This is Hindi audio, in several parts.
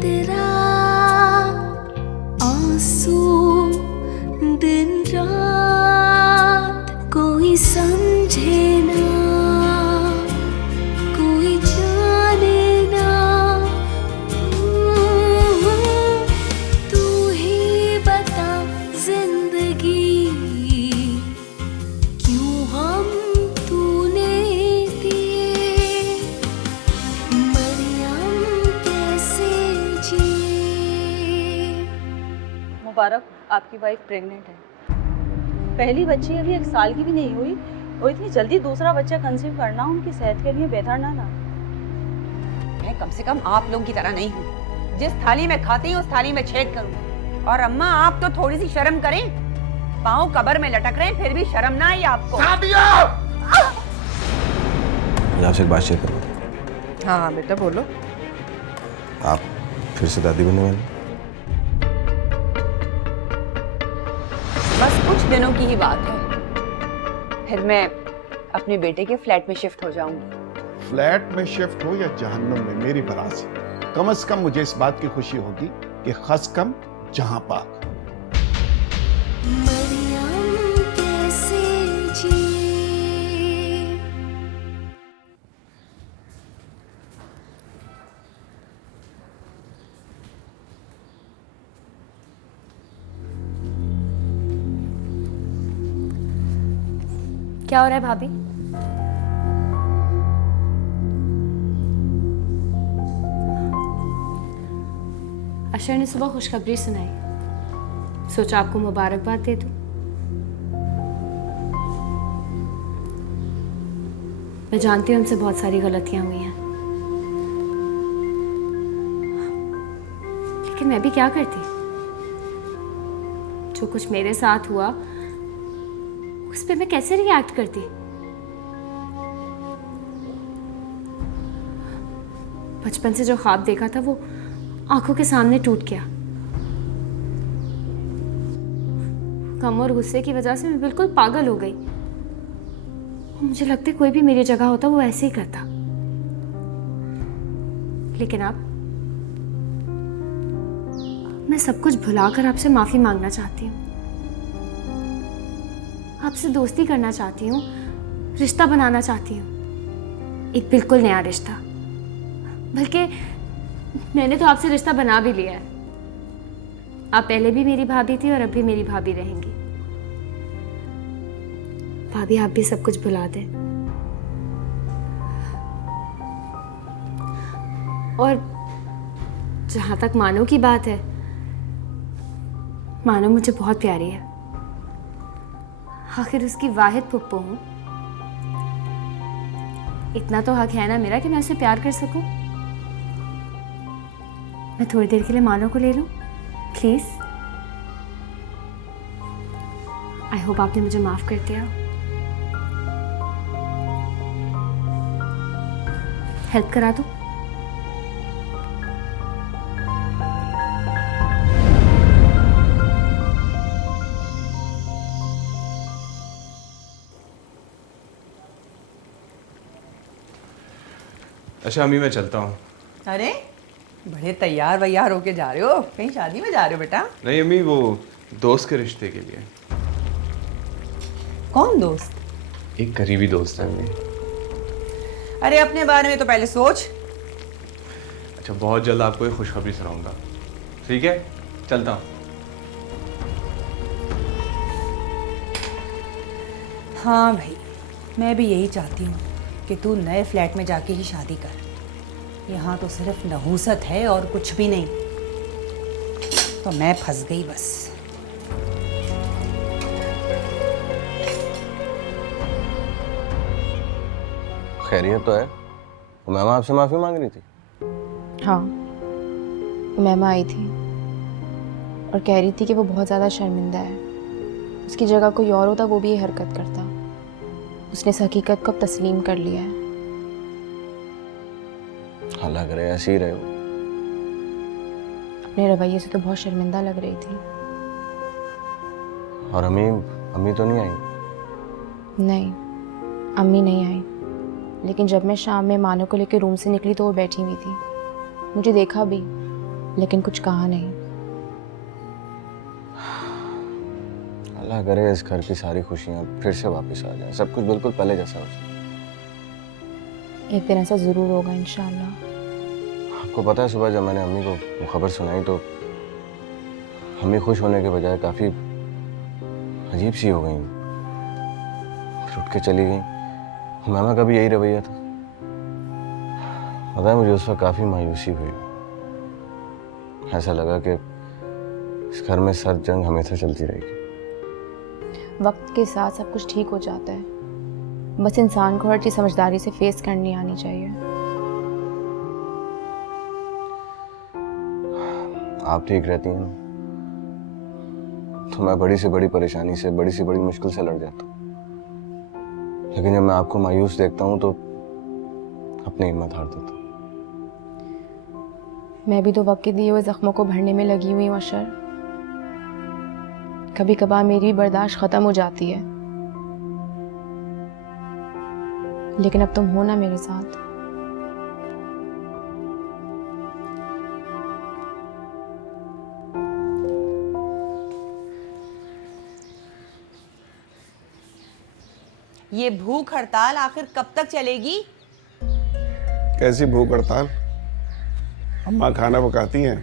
तेरा आंसू दिन रात कोई समझे ना, कोई जाने ना। तू ही बता जिंदगी क्यों हम तूने दिए, मरियम कैसे जिए। मुबारक, आपकी वाइफ प्रेग्नेंट है। पहली बच्ची अभी 1 साल की भी नहीं हुई और इतनी जल्दी दूसरा बच्चा कंसीव करना उनकी सेहत के लिए बेहतर ना। मैं कम से कम आप लोगों की तरह नहीं हूँ, जिस थाली में खाती हूँ उस थाली में छेद करूँ। और अम्मा, आप तो थोड़ी सी शर्म करें। पाँव कब्र में लटक रहे हैं फिर भी शर्म ना आई आपको। मैं आपसे एक बात शेयर करूँ। हाँ हाँ बेटा बोलो। आप फिर से दादी बनने वाली? बस कुछ दिनों की ही बात है, फिर मैं अपने बेटे के फ्लैट में शिफ्ट हो जाऊंगी। फ्लैट में शिफ्ट हो या जहन्नुम में, मेरी बरात से कम से कम मुझे इस बात की खुशी होगी कि खस कम जहां पाक। मरियम कैसे जिए। क्या हो रहा है भाभी? अशर ने सुबह खुशखबरी सुनाई, सोचा आपको मुबारकबाद दे दूं। मैं जानती हूँ हमसे बहुत सारी गलतियां हुई हैं, लेकिन मैं भी क्या करती। जो कुछ मेरे साथ हुआ उस पे मैं कैसे रिएक्ट करती। बचपन से जो ख्वाब देखा था वो आंखों के सामने टूट गया। गम और गुस्से की वजह से मैं बिल्कुल पागल हो गई। मुझे लगता है कोई भी मेरी जगह होता वो ऐसे ही करता। लेकिन अब मैं सब कुछ भुलाकर आपसे माफी मांगना चाहती हूँ। आपसे दोस्ती करना चाहती हूँ, रिश्ता बनाना चाहती हूँ, एक बिल्कुल नया रिश्ता। बल्कि मैंने तो आपसे रिश्ता बना भी लिया है। आप पहले भी मेरी भाभी थी और अब भी मेरी भाभी रहेंगी। भाभी आप भी सब कुछ भुला दें। और जहां तक मानो की बात है, मानो मुझे बहुत प्यारी है। आखिर उसकी वाहिद फुप्पो हूं। इतना तो हक है ना मेरा कि मैं उसे प्यार कर सकूं। मैं थोड़ी देर के लिए मानो को ले लूं प्लीज। आई होप आपने मुझे माफ कर दिया। हेल्प करा दो। अच्छा अम्मी मैं चलता हूँ। अरे बड़े तैयार वैयार होके जा रहे हो, कहीं शादी में जा रहे हो बेटा? नहीं अम्मी, वो दोस्त के रिश्ते के लिए। कौन दोस्त? एक करीबी दोस्त है अम्मी। अरे अपने बारे में तो पहले सोच। अच्छा बहुत जल्द आपको एक खुशखबरी सुनाऊंगा, ठीक है? चलता हूँ। हाँ भाई, मैं भी यही चाहती हूँ कि तू नए फ्लैट में जाके ही शादी कर। यहाँ तो सिर्फ नहूसत है और कुछ भी नहीं। तो मैं फंस गई बस। खैरियत तो है? मैम आपसे माफी मांग रही थी? हाँ, मैमा आई थी और कह रही थी कि वो बहुत ज़्यादा शर्मिंदा है। उसकी जगह कोई और होता वो भी ये हरकत करता। उसने इस हकीकत को अब तस्लीम कर लिया है। हाँ लग रहा है ऐसे ही रहे हो। अपने रवैये से तो बहुत शर्मिंदा लग रही थी। और अम्मी तो नहीं आई? नहीं, अम्मी नहीं आई। लेकिन जब मैं शाम में मानो को लेकर रूम से निकली तो वो बैठी हुई थी। मुझे देखा भी, लेकिन कुछ कहा नहीं। अल्लाह करे इस घर की सारी खुशियाँ फिर से वापस आ जाए, सब कुछ बिल्कुल पहले जैसा हो जाए। एक दिन ऐसा ज़रूर होगा इंशाल्लाह। आपको पता है सुबह जब मैंने अम्मी को वो खबर सुनाई तो अम्मी खुश होने के बजाय काफ़ी अजीब सी हो गई, फिर उठ के चली गई। मामा का भी यही रवैया था। पता है मुझे उस वक्त काफ़ी मायूसी हुई, ऐसा लगा कि इस घर में सर जंग हमेशा चलती रहेगी। वक्त के साथ सब कुछ ठीक हो जाता है, बस इंसान को हर चीज़ समझदारी से फेस करनी आनी चाहिए। आप ठीक रहती हैं तो मैं बड़ी से बड़ी परेशानी से, बड़ी से बड़ी मुश्किल से लड़ जाता हूँ, लेकिन जब मैं आपको मायूस देखता हूँ तो अपनी हिम्मत हार देता हूँ। मैं भी तो वक्त के दिए हुए जख्मों को भरने में लगी हुई हूँ अशर। कभी कभार मेरी बर्दाश्त ख़त्म हो जाती है, लेकिन अब तुम हो ना मेरे साथ। ये भूख हड़ताल आखिर कब तक चलेगी? कैसी भूख हड़ताल? अम्मा खाना पकाती हैं,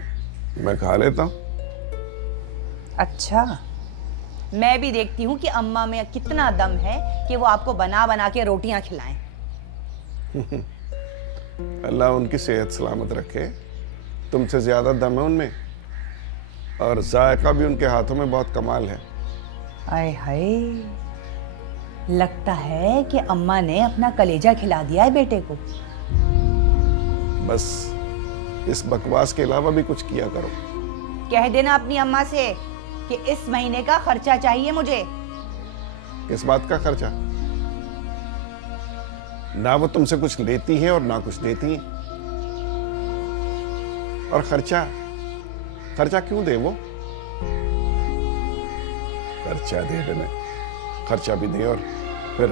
मैं खा लेता हूँ। अच्छा, मैं भी देखती हूँ कि अम्मा में कितना दम है कि वो आपको बना बना के रोटियां खिलाएं। अल्लाह उनकी सेहत सलामत रखे। तुमसे ज़्यादा दम है उनमें, और जायका भी उनके हाथों में बहुत कमाल है। आय हाय, लगता है कि अम्मा ने अपना कलेजा खिला दिया है बेटे को। बस इस बकवास के अलावा भी कुछ किया करो। कह देना अपनी अम्मा से कि इस महीने का खर्चा चाहिए मुझे। किस बात का खर्चा? ना वो तुमसे कुछ लेती है और ना कुछ देती है। और खर्चा खर्चा क्यों दे वो? खर्चा दे देने, खर्चा भी दे और फिर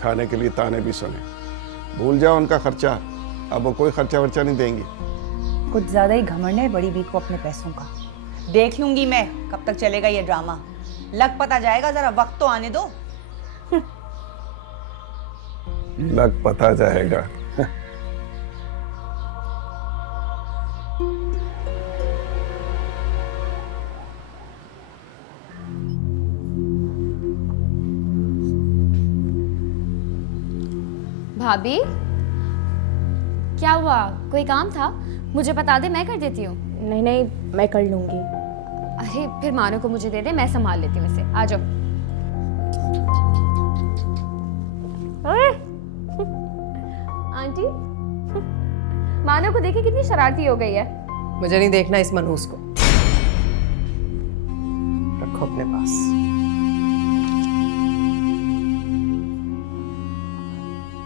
खाने के लिए ताने भी सुने। भूल जाओ उनका खर्चा, अब वो कोई खर्चा वर्चा नहीं देंगी। कुछ ज्यादा ही घमंड है बड़ी बी को अपने पैसों का। देख लूंगी मैं कब तक चलेगा ये ड्रामा। लग पता जाएगा, जरा वक्त तो आने दो। लग पता जाएगा। भाभी, क्या हुआ? कोई काम था? मुझे बता दे, मैं कर देती हूँ। नहीं नहीं, मैं कर लूँगी। अरे फिर मानो को मुझे दे दे, मैं संभाल लेती हूँ इसे। आ जाओ। आंटी, मानो को देखिए कितनी शरारती हो गई है। मुझे नहीं देखना इस मनहूस को, रखो अपने पास।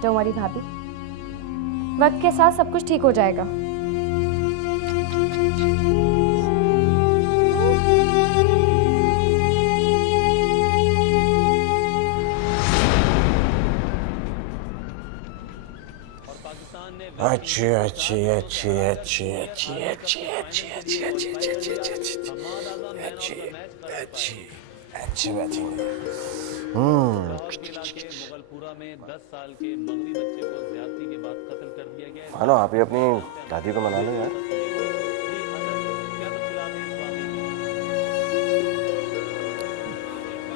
डोंट वरी भाभी, वक्त के साथ सब कुछ ठीक हो जाएगा। अच्छी अच्छी अच्छी अच्छी अच्छी अच्छी अच्छी अच्छी अच्छी अच्छी अच्छी अच्छी अच्छी अच्छी बैठेंगे। मानो आप ही अपनी दादी को मना लो यार।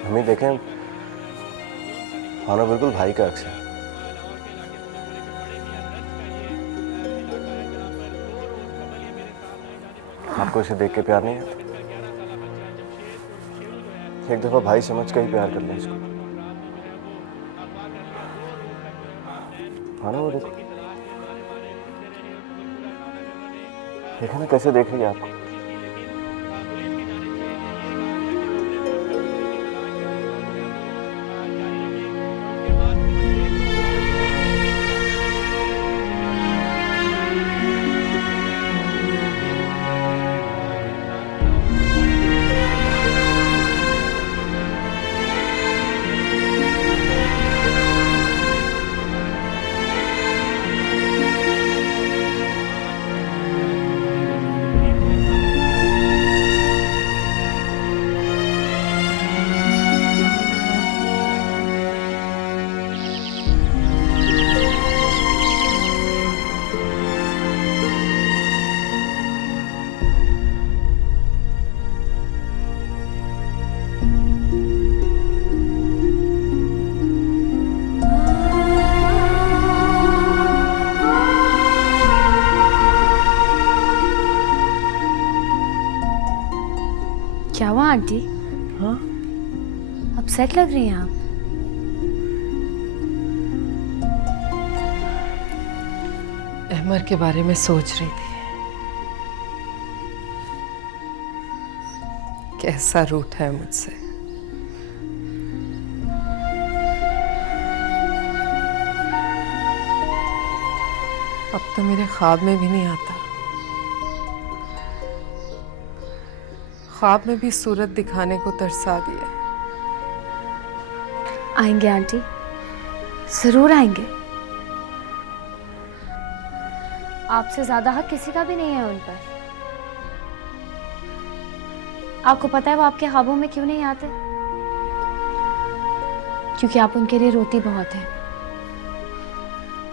हम ही देखें, मानो बिल्कुल भाई का अक्स है। आपको इसे देख के प्यार नहीं आता? एक दफा भाई समझ के ही प्यार कर लें इसको। हाँ ना, वो देखो, देखा ना कैसे देख रही है आपको। क्या हुआ आंटी? हाँ, अपसेट लग रही हैं आप। अहमर के बारे में सोच रही थी। कैसा रूठ है मुझसे। अब तो मेरे ख्वाब में भी नहीं आता। ख्वाब में भी सूरत दिखाने को तरसा दिया। आएंगे आंटी, जरूर आएंगे। आपसे ज्यादा हक किसी का भी नहीं है उन पर। आपको पता है वो आपके ख्वाबों में क्यों नहीं आते? क्योंकि आप उनके लिए रोती बहुत हैं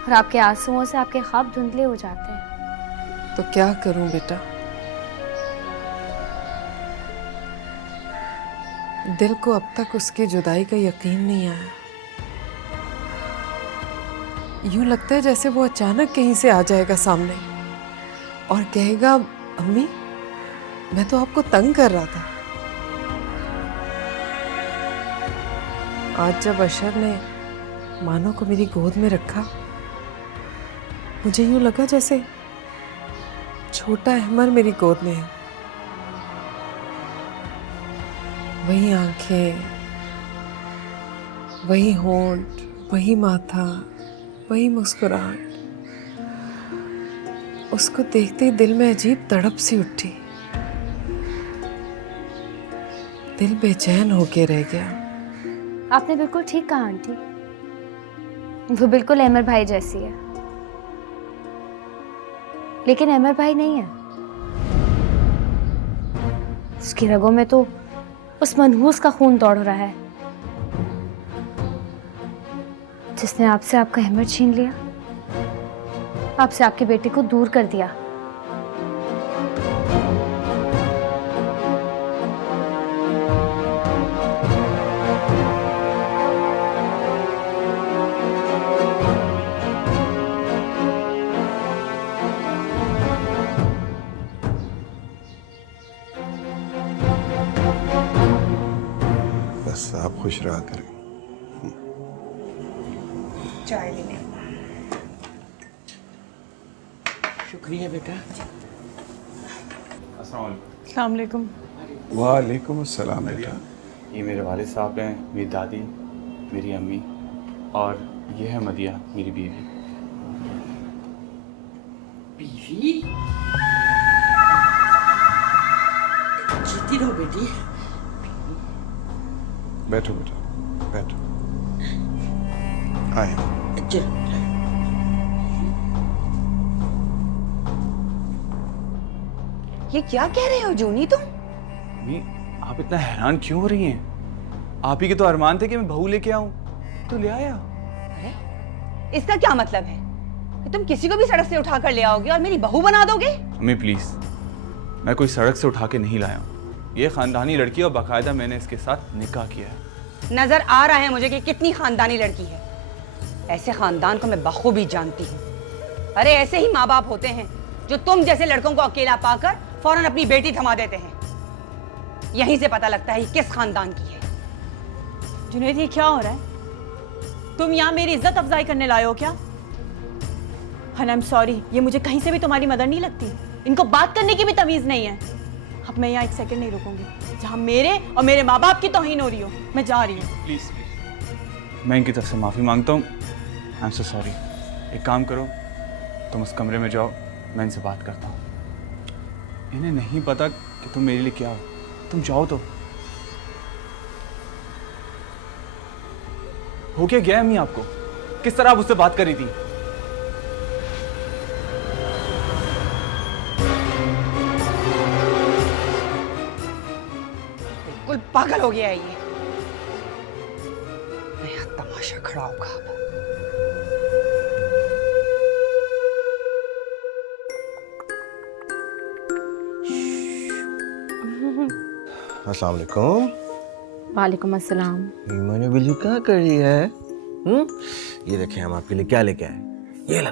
और आपके आंसुओं से आपके ख्वाब धुंधले हो जाते हैं। तो क्या करूं बेटा? दिल को अब तक उसकी जुदाई का यकीन नहीं आया। यूं लगता है जैसे वो अचानक कहीं से आ जाएगा सामने और कहेगा, अम्मी मैं तो आपको तंग कर रहा था। आज जब अशर ने मानो को मेरी गोद में रखा, मुझे यूं लगा जैसे छोटा अहमर मेरी गोद में है। वही आंखें, वही होंठ, वही माथा, वही मुस्कुराहट। उसको देखते ही दिल में अजीब तड़प सी उठी। दिल बेचैन होके रह गया। आपने बिल्कुल ठीक कहा आंटी, वो बिल्कुल अहमर भाई जैसी है, लेकिन अहमर भाई नहीं है। उसकी रगों में तो उस मनहूस का खून दौड़ रहा है जिसने आपसे आपका अहमर छीन लिया, आपसे आपके बेटे को दूर कर दिया। बस आप खुश रहा करें। चाय लेने। शुक्रिया बेटा। अस्सलाम वालेकुम। वालेकुम अस्सलाम बेटा। ये मेरे वालिद साहब हैं, मेरी दादी, मेरी अम्मी, और ये है मदिया, मेरी बीवी। बीवी? जीती रहो बेटी। बैठो बेटा, बैठो। आए। चलो। ये क्या कह रहे हो जूनी तुम? अम्मी, आप इतना हैरान क्यों हो रही हैं? आप ही के तो अरमान थे कि मैं बहू लेके आऊं, तो ले आया। अरे इसका क्या मतलब है कि तुम किसी को भी सड़क से उठाकर ले आओगे और मेरी बहू बना दोगे? अम्मी प्लीज, मैं कोई सड़क से उठा के नहीं लाया हूं। ये खानदानी लड़की है और बाकायदा मैंने इसके साथ निकाह किया है। नजर आ रहा है मुझे कि कितनी खानदानी लड़की है। ऐसे खानदान को मैं बखूबी जानती हूँ। अरे ऐसे ही माँ बाप होते हैं जो तुम जैसे लड़कों को अकेला पाकर फौरन अपनी बेटी थमा देते हैं। यहीं से पता लगता है ये किस खानदान की है। जुनैद, ये क्या हो रहा है? तुम यहाँ मेरी इज्जत अफजाई करने लाए हो क्या? आई एम सॉरी, ये मुझे कहीं से भी तुम्हारी मदर नहीं लगती। इनको बात करने की भी तमीज नहीं है। अब मैं यहाँ एक सेकंड नहीं रुकूंगी जहाँ मेरे और मेरे माँ बाप की तौहीन हो रही हो। मैं जा रही हूँ। प्लीज मैं इनकी तरफ से माफ़ी मांगता हूँ। I am so sorry. एक काम करो, तुम उस कमरे में जाओ, मैं इनसे बात करता हूँ। इन्हें नहीं पता कि तुम मेरे लिए क्या हो। तुम जाओ तो। हो क्या गया अम्मी आपको? किस तरह आप उससे बात कर रही थी? बिल्कुल पागल हो गया है ये। नया तमाशा खड़ा होगा अब। अस्सलाम वालेकुम। वालेकुम अस्सलाम। मैंने बिल्ली क्या कर रही है? ये देखें, हम आपके लिए क्या लेके आए। ये लो।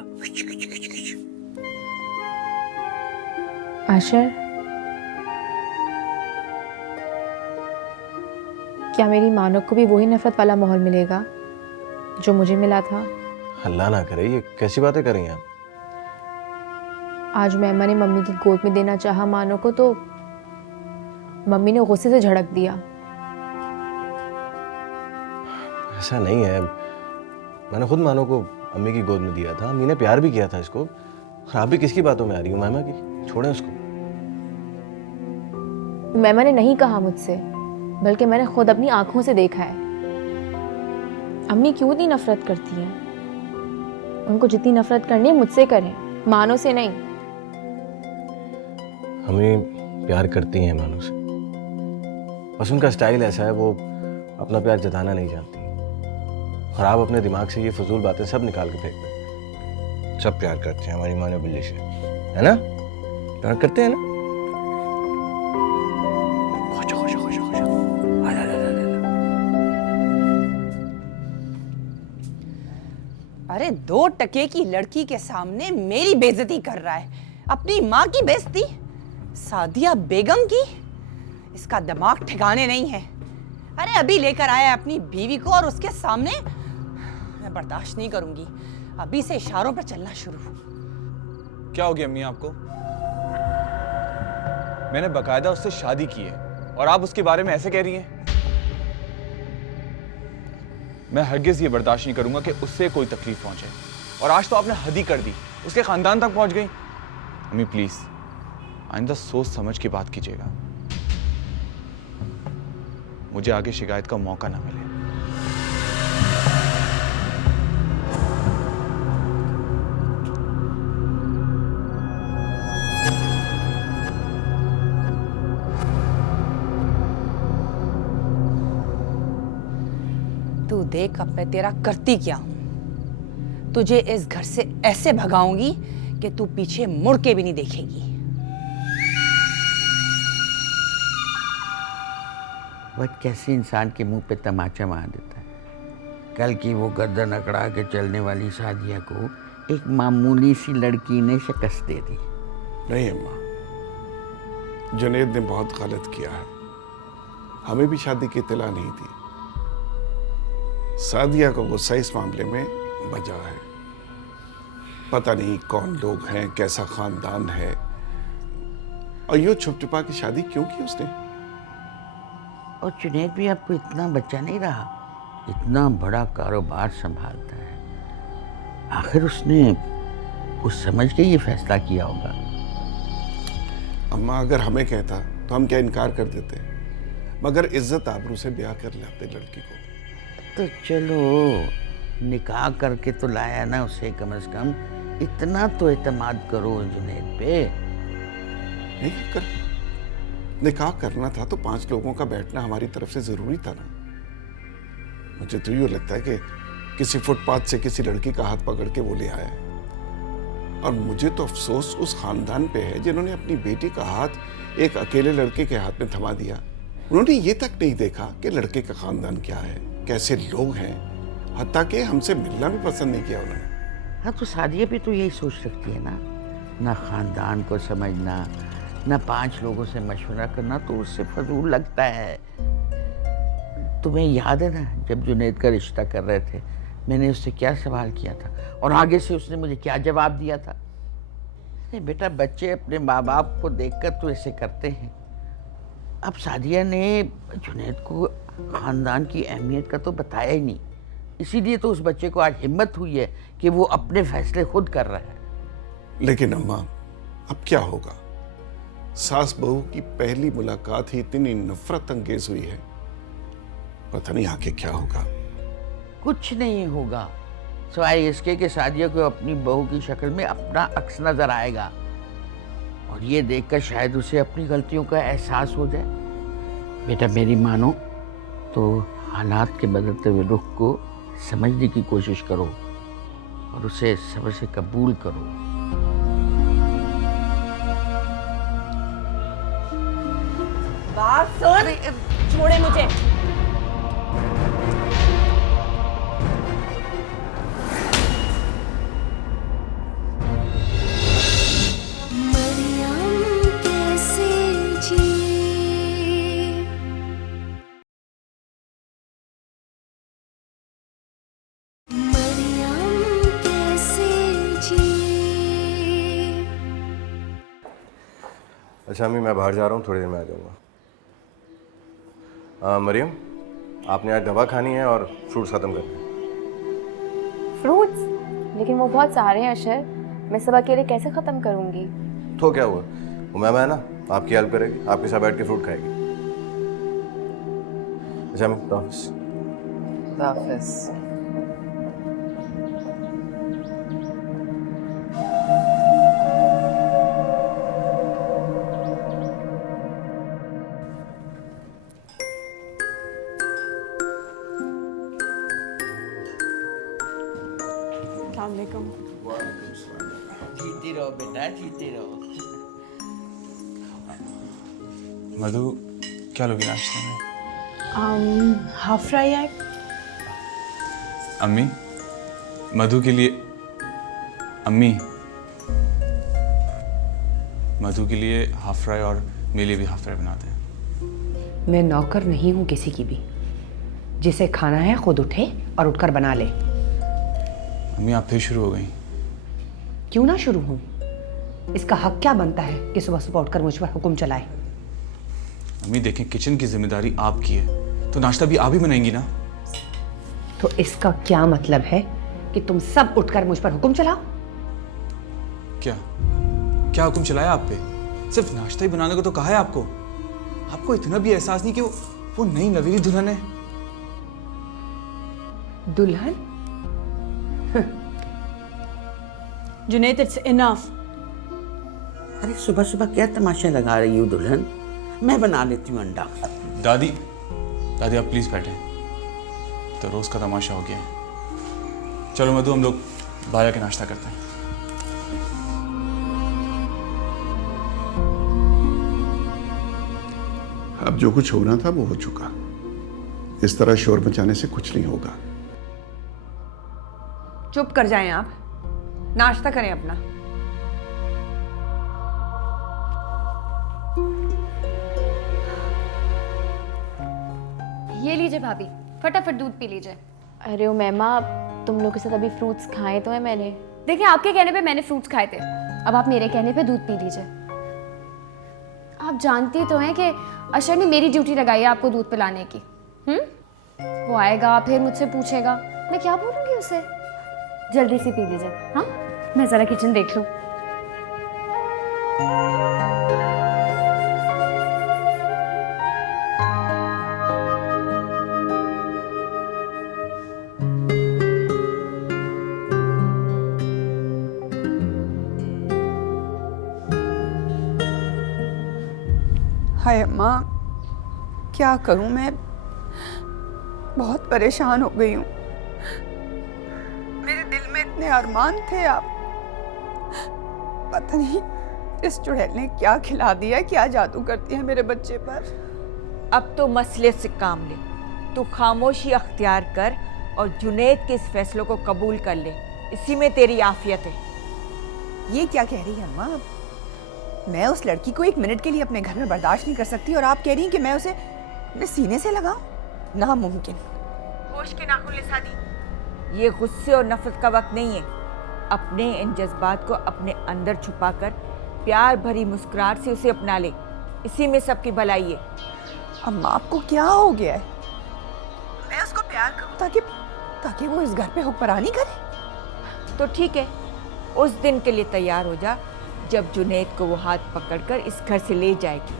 आशर, क्या मेरी मानो को भी वही नफरत वाला माहौल मिलेगा जो मुझे मिला था? अल्लाह ना करे, ये कैसी बातें कर रही हैं आप? आज मैमा ने मम्मी की गोद में देना चाहा मानो को तो मम्मी ने गुस्से से झड़क दिया। ऐसा नहीं है, मैंने खुद मानो को अम्मी की गोद में दिया था। अम्मी ने प्यार भी किया था इसको। और आप भी किसकी बातों में आ रही हो मामा की? छोड़ें उसको। मैमा ने नहीं कहा मुझसे, बल्कि मैंने खुद अपनी आंखों से देखा है। अम्मी क्यों इतनी नफरत करती हैं? उनको जितनी नफरत करनी है मुझसे करें, मानो से नहीं। हमें प्यार करती हैं मानो से, बस उनका स्टाइल ऐसा है, वो अपना प्यार जताना नहीं जानती। और आप अपने दिमाग से ये फजूल बातें सब निकाल के फेंक दें। सब प्यार करते हैं हमारी मानो बिल्ली से, है ना? प्यार करते हैं ना? खुश खुश खुश खुश। अरे 2 टके की लड़की के सामने मेरी बेइज्जती कर रहा है, अपनी माँ की बेइज्जती, सादिया बेगम की। इसका दिमाग ठिकाने नहीं है। अरे अभी लेकर आया है अपनी बीवी को और उसके सामने। मैं बर्दाश्त नहीं करूंगी, अभी से इशारों पर चलना शुरू। क्या हो गया अम्मी आपको? मैंने बकायदा उससे शादी की है और आप उसके बारे में ऐसे कह रही हैं? मैं हरगिज ये बर्दाश्त नहीं करूंगा कि उससे कोई तकलीफ पहुंचे। और आज तो आपने हद ही कर दी, उसके खानदान तक पहुंच गई। अम्मी प्लीज आइंदा सोच समझ के बात कीजिएगा, मुझे आगे शिकायत का मौका ना मिले। तू देख अब मैं तेरा करती क्या हूं। तुझे इस घर से ऐसे भगाऊंगी कि तू पीछे मुड़ के भी नहीं देखेगी। वक्त कैसे इंसान के मुंह पे तमाचा मार देता है। कल की वो गर्दन अकड़ा के चलने वाली सादिया को एक मामूली सी लड़की ने शिकस्त दे दी। नहीं अम्मा, जुनैद ने बहुत गलत किया है। हमें भी शादी की इत्तला नहीं थी। सादिया को गुस्सा इस मामले में बजा है। पता नहीं कौन लोग हैं, कैसा खानदान है, और यूं छुप छुपा की शादी क्यों की उसने? और जुनैद भी आपको इतना बच्चा नहीं रहा, इतना बड़ा कारोबार संभालता है। आखिर उसने कुछ समझ के ये फैसला किया होगा। अम्मा अगर हमें कहता तो हम क्या इनकार कर देते, मगर इज्जत आबरू से ब्याह कर लाते लड़की को। तो चलो निकाह करके तो लाया ना उसे, कम से कम इतना तो एतमाद करो जुनैद पे। नहीं कर, निकाह करना था तो 5 लोगों का बैठना हमारी तरफ से जरूरी था ना। मुझे तो यूँ लगता है कि किसी फुटपाथ से किसी लड़की का हाथ पकड़ के वो ले आया है। और मुझे तो अफसोस उस खानदान पे है जिन्होंने अपनी बेटी का हाथ एक अकेले लड़के के हाथ में थमा दिया। उन्होंने ये तक नहीं देखा कि लड़के का खानदान क्या है, कैसे लोग हैं, हत्ता कि हमसे मिलना भी पसंद नहीं किया उन्होंने। हाँ तो सादिया भी तो यही सोच सकती है ना, ना खानदान को समझना, ना 5 लोगों से मशवरा करना, तो उससे फजूल लगता है। तुम्हें याद है ना जब जुनैद का रिश्ता कर रहे थे, मैंने उससे क्या सवाल किया था और आगे से उसने मुझे क्या जवाब दिया था? नहीं बेटा, बच्चे अपने माँ बाप को देखकर तो ऐसे करते हैं। अब सादिया ने जुनैद को खानदान की अहमियत का तो बताया ही नहीं, इसीलिए तो उस बच्चे को आज हिम्मत हुई है कि वो अपने फैसले खुद कर रहा है। लेकिन अम्मा अब क्या होगा? सास बहू की पहली मुलाकात ही इतनी नफरत अंगेज हुई है, पता नहीं आगे क्या होगा। कुछ नहीं होगा सिवाय इसके कि सादिया को अपनी बहू की शक्ल में अपना अक्स नजर आएगा और ये देखकर शायद उसे अपनी गलतियों का एहसास हो जाए। बेटा मेरी मानो तो हालात के बदलते हुए रुख को समझने की कोशिश करो और उसे सब्र से कबूल करो। बात सुन, छोड़े मुझे। अच्छा अम्मी, मैं बाहर जा रहा हूँ, थोड़ी देर में आ जाऊँगा। मरियम, आपने आज दवा खानी है और फ्रूट्स ख़त्म करने हैं। फ्रूट्स? लेकिन वो बहुत सारे हैं अशर, मैं सब अकेले कैसे ख़त्म करूँगी? तो क्या हुआ, वो मैम है ना, आपकी हेल्प करेगी, आपके साथ बैठ के फ्रूट खाएगी। अच्छा अम्मी, हाफिज़। जीती रहो बेटा, जीती रहो। मधु, क्या लोगी नाश्ते में? Half fry egg. अम्मी, मधु के लिए, अम्मी, मधु के लिए हाफ फ्राई और मेरे लिए भी हाफ फ्राई बनाते हैं। मैं नौकर नहीं हूँ किसी की भी। जिसे खाना है खुद उठे और उठकर बना ले। अम्मी, आप फिर शुरू हो गई। क्यों ना शुरू हूँ? इसका हक क्या बनता है कि सुबह सुबह उठकर मुझ पर हुक्म चलाए? अम्मी देखें, किचन की जिम्मेदारी आपकी है, तो नाश्ता भी आप ही बनाएंगी ना। तो इसका क्या मतलब है कि तुम सब उठकर मुझ पर हुक्म चलाओ? क्या क्या हुक्म चलाया आप पे? सिर्फ नाश्ता ही बनाने को तो कहा है आपको। आपको इतना भी एहसास नहीं कि वो नई नवेली दुल्हन है। दुल्हन? Junaid, it's enough. अरे सुबह सुबह क्या तमाशा लगा रही हो दुल्हन? मैं बना लेती हूँ अंडा। दादी, दादी आप प्लीज बैठे, तो रोज का तमाशा हो गया है। चलो मधु, हम लोग बाहर के नाश्ता करते हैं। अब जो कुछ होना था वो हो चुका। इस तरह शोर मचाने से कुछ नहीं होगा। चुप कर जाएं आप, नाश्ता करें अपना। ये लीजिए भाभी, फटाफट दूध पी लीजिए। अरे ओ मैमा, तुम लोग के साथ अभी फ्रूट्स खाए तो है मैंने। देखिए, आपके कहने पे मैंने फ्रूट्स खाए थे, अब आप मेरे कहने पे दूध पी लीजिए। आप जानती तो हैं कि अशर ने मेरी ड्यूटी लगाई है आपको दूध पिलाने की। वो आएगा फिर मुझसे पूछेगा, मैं क्या बोलूँगी उसे? जल्दी से पी लीजिए। हाँ, मैं ज़रा किचन देख लूँ। हाय अम्मा, क्या करूं मैं? बहुत परेशान हो गई हूँ। मेरे दिल में इतने अरमान थे। आप पता नहीं इस चुड़ैल ने क्या खिला दिया, क्या जादू करती है मेरे बच्चे पर। अब तो मसले से काम ले। तू खामोशी अख्तियार कर और जुनैद के इस फैसले को कबूल कर ले, इसी में तेरी आफियत है। ये क्या कह रही है अम्मा? मैं उस लड़की को एक मिनट के लिए अपने घर में बर्दाश्त नहीं कर सकती और आप कह रही हैं कि मैं उसे अपने सीने से लगाऊं? नामुमकिन। होश के नाखून ले सादी। ये गुस्से और नफरत का वक्त नहीं है। अपने इन जज्बात को अपने अंदर छुपाकर प्यार भरी मुस्कुराहट से उसे अपना ले, इसी में सबकी भलाई है। अम्मा, आपको क्या हो गया है? मैं उसको प्यार करूं ताकि वो इस घर पे हुक्मरानी करे? तो ठीक है, उस दिन के लिए तैयार हो जा जब जुनैद को वो हाथ पकड़कर इस घर से ले जाएगी।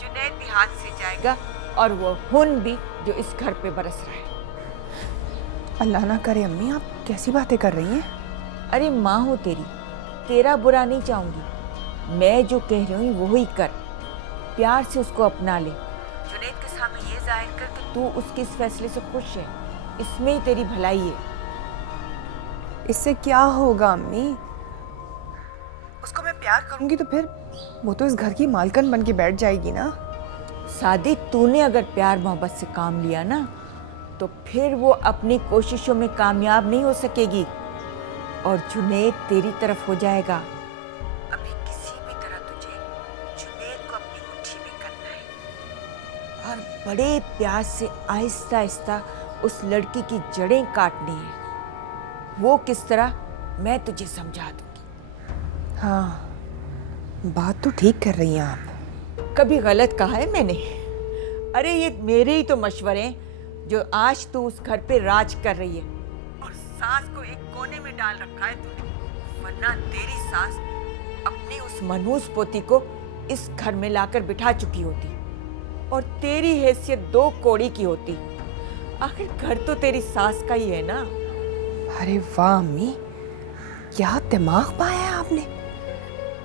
जुनैद भी हाथ से जाएगा और वो खून भी जो इस घर पे बरस रहा है। अल्लाह ना करे अम्मी, आप कैसी बातें कर रही हैं? अरे माँ हो तेरी, तेरा बुरा नहीं चाहूंगी। मैं जो कह रही हूँ वो ही कर। प्यार से उसको अपना ले। जुनैद के सामने ये जाहिर कर कि तू उसके इस फैसले से खुश है, इसमें ही तेरी भलाई है। इससे क्या होगा अम्मी? उसको मैं प्यार करूंगी तो फिर वो तो इस घर की मालकन बन के बैठ जाएगी ना। सादी, तूने अगर प्यार मोहब्बत से काम लिया ना तो फिर वो अपनी कोशिशों में कामयाब नहीं हो सकेगी और जुनैद तेरी तरफ हो जाएगा। अभी किसी भी तरह तुझे जुनैद को अपनी मुट्ठी में करना है और बड़े प्यार से आहिस्ता आहिस्ता उस लड़की की जड़ें काटनी है। वो किस तरह, मैं तुझे समझा दूंगी। हाँ, बात तो ठीक कर रही हैं आप। कभी गलत कहा है मैंने? अरे ये मेरे ही तो मशवरे हैं जो आज तू उस घर पे राज कर रही है और सास को एक कोने में डाल रखा है तूने, वरना तेरी सास अपनी उस मनहूस पोती को इस घर में लाकर बिठा चुकी होती और तेरी हैसियत 2 कौड़ी की होती। आखिर घर तो तेरी सास का ही है ना। अरे वाह अम्मी, क्या दिमाग पाया है आपने।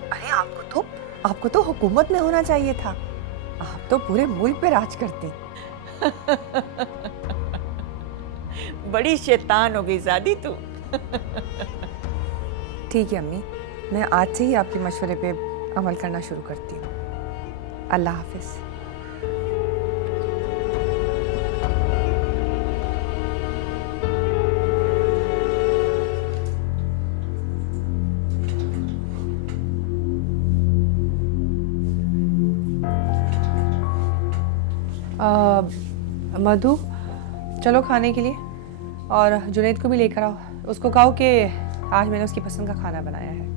अरे आपको तो हुकूमत में होना चाहिए था। आप तो पूरे मुल्क पे राज करती। बड़ी शैतान हो गई ज़ादी तू। ठीक है अम्मी, मैं आज से ही आपके मशवरे पे अमल करना शुरू करती हूँ। अल्लाह हाफिज़। मधु, चलो खाने के लिए, और जुनैद को भी लेकर आओ। उसको कहो कि आज मैंने उसकी पसंद का खाना बनाया है।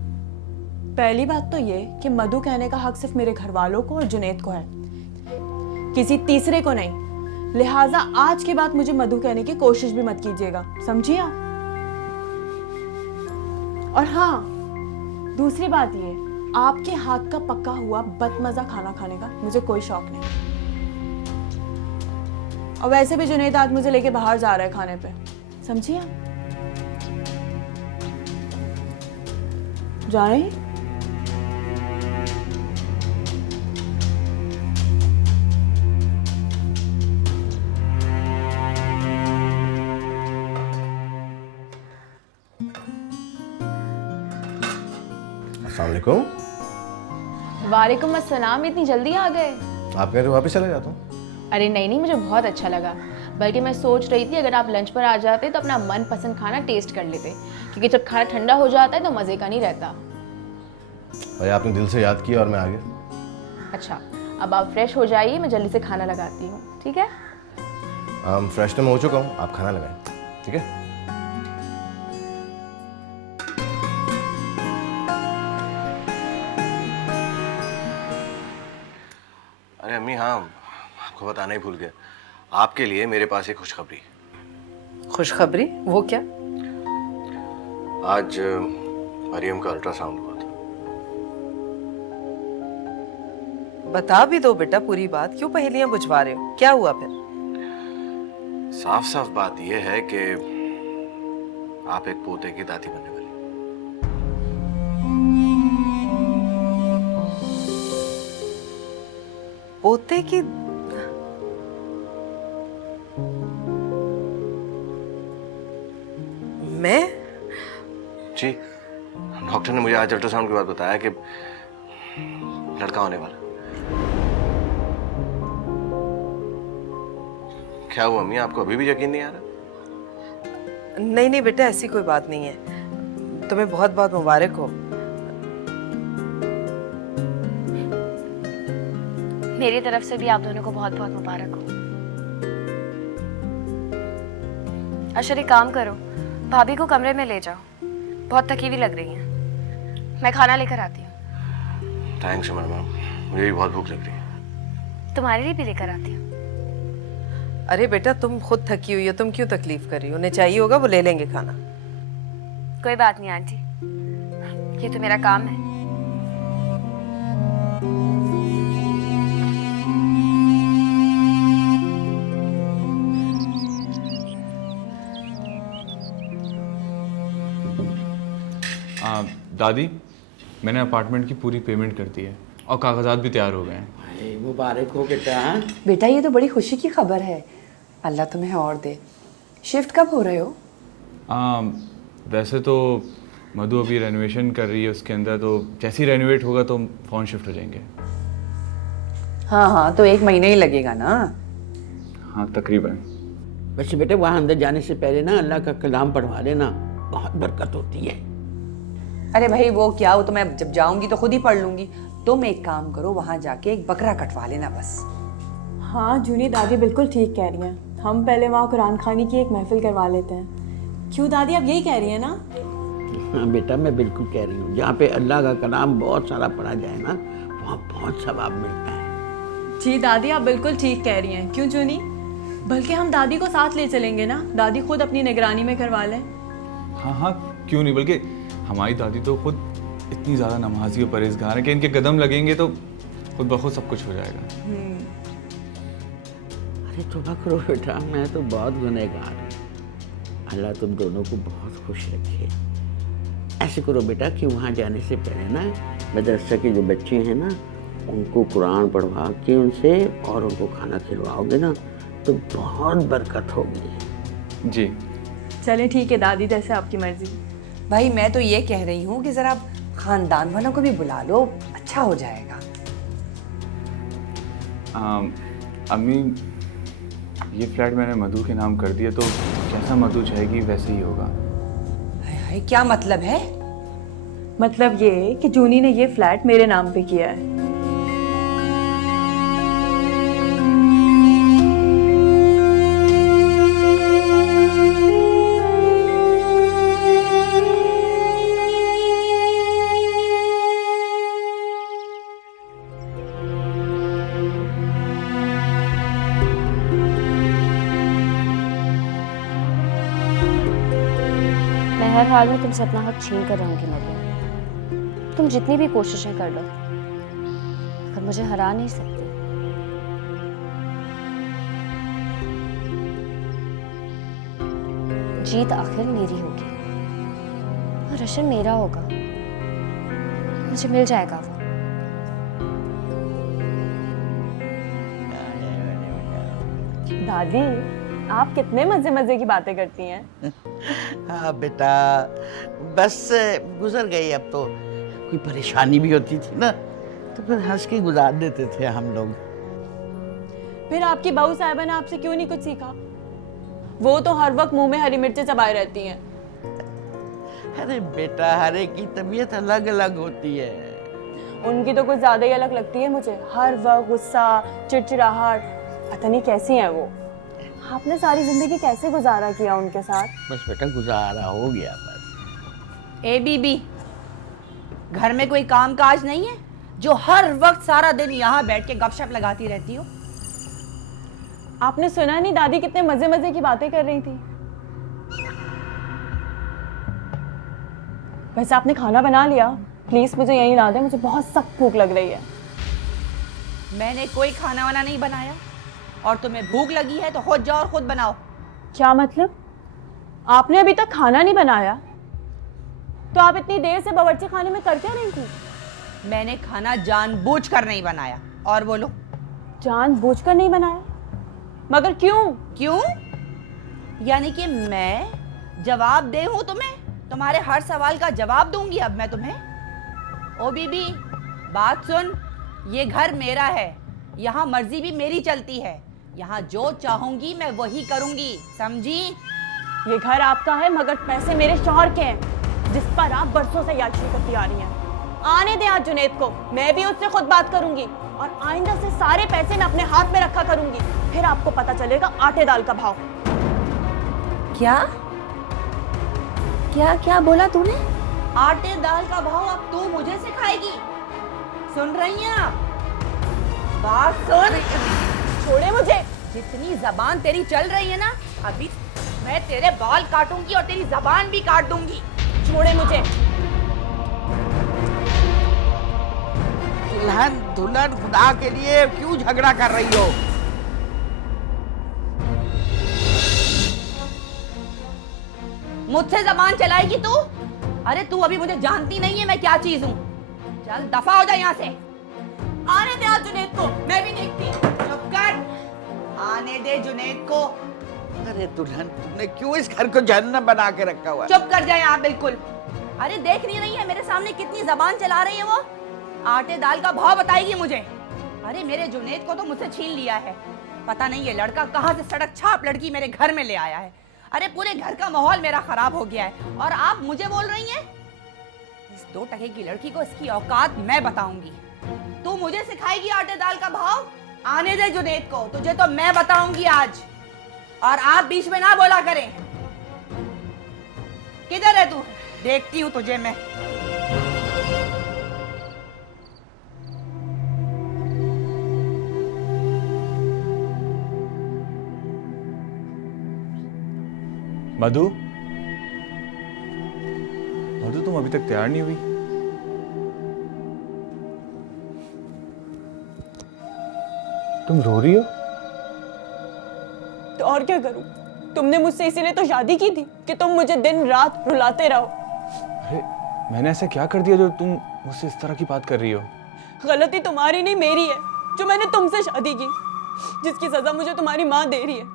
पहली बात तो ये कि मधु कहने का हक सिर्फ मेरे घर वालों को और जुनैद को है, किसी तीसरे को नहीं। लिहाजा आज के बाद मुझे मधु कहने की कोशिश भी मत कीजिएगा, समझिए आप? और हाँ, दूसरी बात ये, आपके हाथ का पका हुआ बदमजा खाना खाने का मुझे कोई शौक नहीं। और वैसे भी जुनैद आज मुझे लेके बाहर जा रहा है खाने पे, समझिए आप? जाएं? अस्सलाम वालेकुम। वालेकुम अस्सलाम, इतनी जल्दी आ गए? आप कह रहे वापस चले जाता हूँ। अरे नहीं, मुझे बहुत अच्छा लगा। बल्कि मैं सोच रही थी अगर आप लंच पर आ जाते तो अपना मनपसंद खाना टेस्ट कर लेते, क्योंकि जब खाना ठंडा हो जाता है तो मज़े का नहीं रहता। भाई आपने दिल से याद किया और मैं आ गया। अच्छा, अब आप फ्रेश हो जाइए, मैं जल्दी से खाना लगाती हूँ, ठीक है? फ्रेश तो मैं हो चुका हूँ, आप खाना लगाएं, ठीक है? अरे अम्मी, हाँ आपको बताना ही भूल गया, आपके लिए मेरे पास एक खुशखबरी। खुशखबरी? वो क्या? आज मरियम का अल्ट्रासाउंड हुआ था। बता भी दो बेटा पूरी बात, क्यों पहेलियां बुझवा रहे हो? क्या हुआ फिर? साफ साफ बात यह है कि आप एक पोते की दादी बनने वाली। पोते की? मैं? जी, डॉक्टर ने मुझे आज अल्ट्रासाउंड के बाद बताया कि लड़का होने वाला। क्या हुआ अम्मी, आपको अभी भी यकीन नहीं आ रहा? नहीं नहीं बेटा, ऐसी कोई बात नहीं है। तुम्हें बहुत बहुत मुबारक हो। मेरी तरफ से भी आप दोनों को बहुत बहुत मुबारक हो। अशर, एक काम करो, भाभी को कमरे में ले जाओ, बहुत थकी हुई लग रही हैं। मैं खाना लेकर आती हूँ। थैंक्स उमर मैम, मुझे भी बहुत भूख लग रही है। तुम्हारे लिए भी लेकर आती हूँ। अरे बेटा, तुम खुद थकी हुई हो, तुम क्यों तकलीफ कर रही हो? उन्हें चाहिए होगा, वो ले लेंगे खाना। कोई बात नहीं आंटी, ये तो मेरा काम है। दादी, मैंने अपार्टमेंट की पूरी पेमेंट कर दी है और कागजात भी तैयार हो गए हैं। मुबारक हो बेटा। बेटा, ये तो बड़ी खुशी की खबर है। अल्लाह तुम्हें और दे। शिफ्ट कब हो रहे हो? वैसे तो मधु अभी रेनोवेशन कर रही है उसके अंदर, तो जैसे ही रेनोवेट होगा तो फ़ौरन शिफ्ट हो जाएंगे। हाँ हाँ, तो 1 महीना ही लगेगा ना? हाँ तकरीबन। वैसे बेटे, वहाँ अंदर जाने से पहले ना अल्लाह का कलाम पढ़वा लेना, बहुत बरकत होती है। अरे भाई वो क्या, वो तो मैं जब जाऊंगी तो खुद ही पढ़ लूंगी। तुम एक काम करो, वहां जाके एक बकरा कटवा लेना बस। हाँ जूनी, दादी बिल्कुल ठीक कह रही हैं। हम पहले वहाँ कुरान खानी की एक महफिल करवा लेते हैं। क्यों दादी, आप यही कह रही हैं ना? हाँ बेटा, मैं बिल्कुल कह रही हूँ, जहाँ पे अल्लाह का कलाम बहुत सारा पढ़ा जाए ना, वहाँ बहुत सवाब मिलता है। जी दादी, आप बिल्कुल ठीक कह रही हैं। क्यों चुनी? बल्कि हम दादी को साथ ले चलेंगे ना, दादी खुद अपनी निगरानी में करवा लें। हाँ हाँ, क्यों नहीं, बल्कि हमारी दादी तो खुद इतनी ज़्यादा नमाजी और परहेजगार है कि इनके कदम लगेंगे तो खुद ब खुद सब कुछ हो जाएगा। अरे तौबा करो बेटा, मैं तो बहुत गुनहगार हूँ। अल्लाह तुम दोनों को बहुत खुश रखे। ऐसे करो बेटा कि वहाँ जाने से पहले ना मदरसा के जो बच्चे हैं ना, उनको कुरान पढ़वा के उनसे और उनको खाना खिलवाओगे ना तो बहुत बरकत होगी। जी चलें ठीक है दादी, जैसे आपकी मर्जी। भाई मैं तो ये कह रही हूँ कि ज़रा खानदान वालों को भी बुला लो, अच्छा हो जाएगा। अम्मी, ये फ्लैट मैंने मधु के नाम कर दिया, तो जैसा मधु चाहेगी वैसे ही होगा। हाय हाय, क्या मतलब है? मतलब ये कि जूनी ने ये फ्लैट मेरे नाम पे किया है। मैं हर हाल में तुमसे अपना हक छीन कर रहूंगी मधु। तुम जितनी भी कोशिशें कर लो, पर मुझे हरा नहीं सकती। जीत आखिर मेरी होगी और रशन मेरा होगा। मुझे मिल जाएगा वो। दादी, आप कितने मजे मजे की बातें करती हैं। हाँ बेटा, बस गुजर गई। अब तो कोई परेशानी भी होती थी ना तो फिर हंस के गुजार देते थे हम लोग। फिर आपकी बहू साहिबा ने आपसे क्यों नहीं कुछ सीखा? वो तो हर वक्त मुंह में हरी मिर्चें चबाए रहती हैं। अरे बेटा, हर एक की तबीयत अलग अलग होती है। उनकी तो कुछ ज्यादा ही अलग लगती है मुझे। हर वक्त गुस्सा, चिड़चिड़ाहट, पता नहीं कैसी हैं वो। आपने सारी जिंदगी कैसे गुजारा किया उनके साथ? बस बेटा, गुजारा हो गया बस। ए बीबी, घर में कोई काम काज नहीं है जो हर वक्त सारा दिन यहाँ बैठ के गपशप लगाती रहती हो? आपने सुना नहीं दादी कितने मजे मजे की बातें कर रही थी? वैसे आपने खाना बना लिया? प्लीज मुझे यहीं ला दे, मुझे बहुत सख्त भूख लग रही है। मैंने कोई खाना वाना नहीं बनाया, और तुम्हें भूख लगी है तो खुद जाओ और खुद बनाओ। क्या मतलब? आपने अभी तक खाना नहीं बनाया? तो आप इतनी देर से बावर्ची खाने में कर क्या रही थी? मैंने खाना जानबूझकर नहीं बनाया। और बोलो। जानबूझकर नहीं बनाया? मगर क्यों? क्यों? यानी कि मैं जवाब दे हूं तुम्हें? तुम्हारे हर सवाल का जवाब दूंगी अब मैं तुम्हें। ओ बीबी, बात सुन। ये घर मेरा है, यहाँ मर्जी भी मेरी चलती है। यहाँ जो चाहूंगी मैं वही करूंगी, समझी? ये घर आपका है मगर पैसे मेरे शौहर के हैं, जिस पर आप बरसों से याचनी करती आ रही हैं। आने दे आज जुनैद को, मैं भी उससे खुद बात करूंगी और आइंदा से सारे पैसे मैं अपने हाथ में रखा करूंगी। फिर आपको पता चलेगा आटे दाल का भाव। क्या क्या क्या बोला तूने? आटे दाल का भाव अब तू मुझे सिखाएगी? सुन रही हैं आप? बात सुन। छोड़े मुझे। जितनी जबान तेरी चल रही है ना, अभी मैं तेरे बाल काटूंगी और तेरी जबान भी काट दूंगी। छोड़े मुझे। दुल्हन दुल्हन, खुदा के लिए क्यों झगड़ा कर रही हो? मुझसे जबान चलाएगी तू? अरे तू अभी मुझे जानती नहीं है मैं क्या चीज हूँ। चल दफा हो जा यहाँ से। आने दे आज जुनैद को, मैं भी देखती। चुप कर, आने दे जुनैद को। अरे दुल्हन, तुमने क्यों इस घर को जहन्नम बना के रखा हुआ है? चुप कर जाए आप बिल्कुल। अरे देख नहीं रही है मेरे सामने कितनी जबान चला रही है वो? आटे दाल का भाव बताएगी मुझे। अरे मेरे जुनैद को तो मुझसे छीन लिया है। पता नहीं ये लड़का कहाँ से सड़क छाप लड़की मेरे घर में ले आया है। अरे पूरे घर का माहौल मेरा खराब हो गया है और आप मुझे बोल रही हैं? इस 2 टके की लड़की को इसकी औकात मैं बताऊंगी। तू मुझे सिखाएगी आटे दाल का भाव? आने दे जुनैद को, तुझे तो मैं बताऊंगी आज। और आप बीच में ना बोला करें। किधर है तू? देखती हूँ तुझे मैं। मधु, मधु तुम अभी तक तैयार नहीं हुई? तुम रो रही हो? तो और क्या करूं? तुमने मुझसे इसीलिए तो शादी की थी कि तुम मुझे दिन रात रुलाते रहो। अरे मैंने ऐसा क्या कर दिया जो तुम मुझसे इस तरह की बात कर रही हो? गलती तुम्हारी नहीं मेरी है जो मैंने तुमसे शादी की, जिसकी सजा मुझे तुम्हारी माँ दे रही है।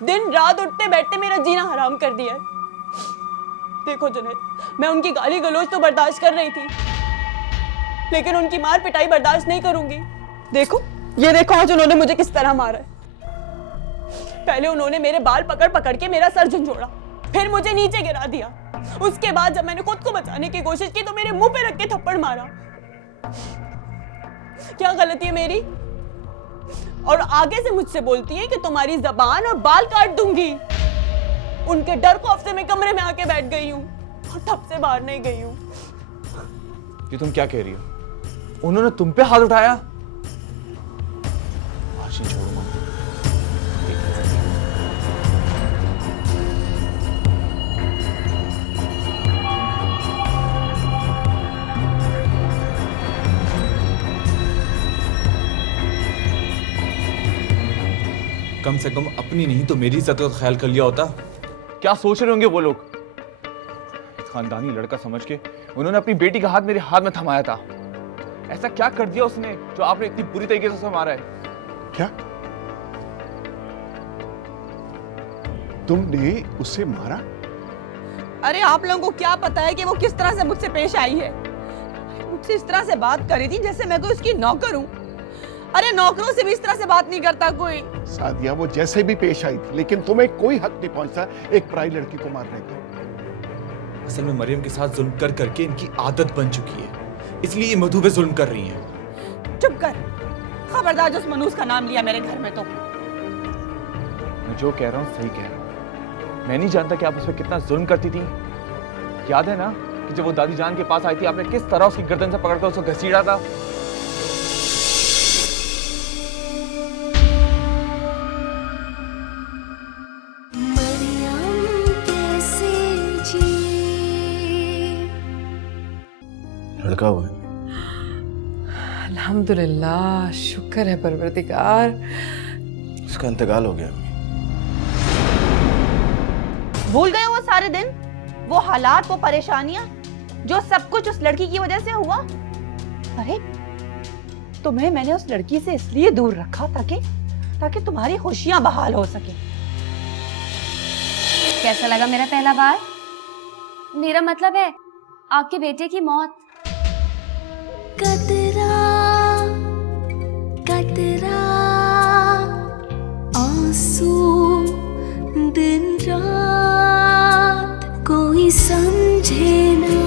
दिन रात उठते बैठते मेरा जीना हराम कर दिया है। देखो जुनैद, मैं उनकी गाली गलौज तो बर्दाश्त कर रही थी, लेकिन उनकी मार पिटाई बर्दाश्त नहीं करूंगी। देखो, ये देखो आज उन्होंने मुझे किस तरह मारा है। पहले उन्होंने मेरे बाल पकड़ पकड़ के मेरा सर झंझोड़ा, फिर मुझे नीचे गिरा दिया। उसके बाद जब मैंने खुद को बचाने की कोशिश की तो मेरे मुंह पे रख के थप्पड़ मारा। क्या गलती है मेरी? और आगे से मुझसे बोलती है कि तुम्हारी जबान और बाल काट दूंगी। उनके डर खौफ से मैं कमरे में आके बैठ गई हूँ और तब से बाहर नहीं गई हूँ। ये तुम क्या कह रही हो? उन्होंने तुम पे हाथ उठाया? आशीष छोड़ो मत। कम से कम अपनी नहीं तो मेरी इज्जत का ख्याल कर लिया होता। क्या सोच रहे होंगे वो लोग? खानदानी लड़का समझ के उन्होंने अपनी बेटी का हाथ मेरे हाथ में थमाया था। ऐसा क्या कर दिया उसने जो आपने इतनी बुरी तरीके से उसे मारा है? क्या तुमने उसे मारा? अरे आप लोगों को क्या पता है कि वो किस तरह से मुझसे पेश आई है? मुझसे इस तरह से बात करी थी जैसे मैं कोई उसकी नौकर हूँ। अरे नौकरों से भी इस तरह से बात नहीं करता कोई। सादिया, वो जैसे भी पेश आई थी, लेकिन तुम्हें कोई हक नहीं पहुंचता एक पराई लड़की को मारने का। असल में मरियम के साथ जुल्म कर करके इनकी आदत बन चुकी है, इसलिए ये मधु पे जुल्म कर रही हैं। चुप कर, खबरदार जो उस मनूस का नाम लिया मेरे घर में तो। मैं जो कह रहा हूँ सही कह रहा हूँ। मैं नहीं जानता कि आप उस पर कितना जुल्म करती थी। याद है ना कि जब वो दादी जान के पास आई थी, आपने किस तरह उसकी गर्दन से पकड़कर उसको घसीटा था? लड़का हुआ है। अल्हम्दुलिल्लाह, शुक्र है परवरदिगार। उसका इंतकाल हो गया। भूल गए वो सारे दिन, वो हालात, वो परेशानियां, जो सब कुछ उस लड़की की वजह से हुआ? अरे तुम्हें मैंने उस लड़की से इसलिए दूर रखा ताकि तुम्हारी खुशियां बहाल हो सके। कैसा लगा मेरा पहला बार? मेरा मतलब है आपके बेटे की मौत। कतरा कतरा आंसू दिन रात कोई समझे ना।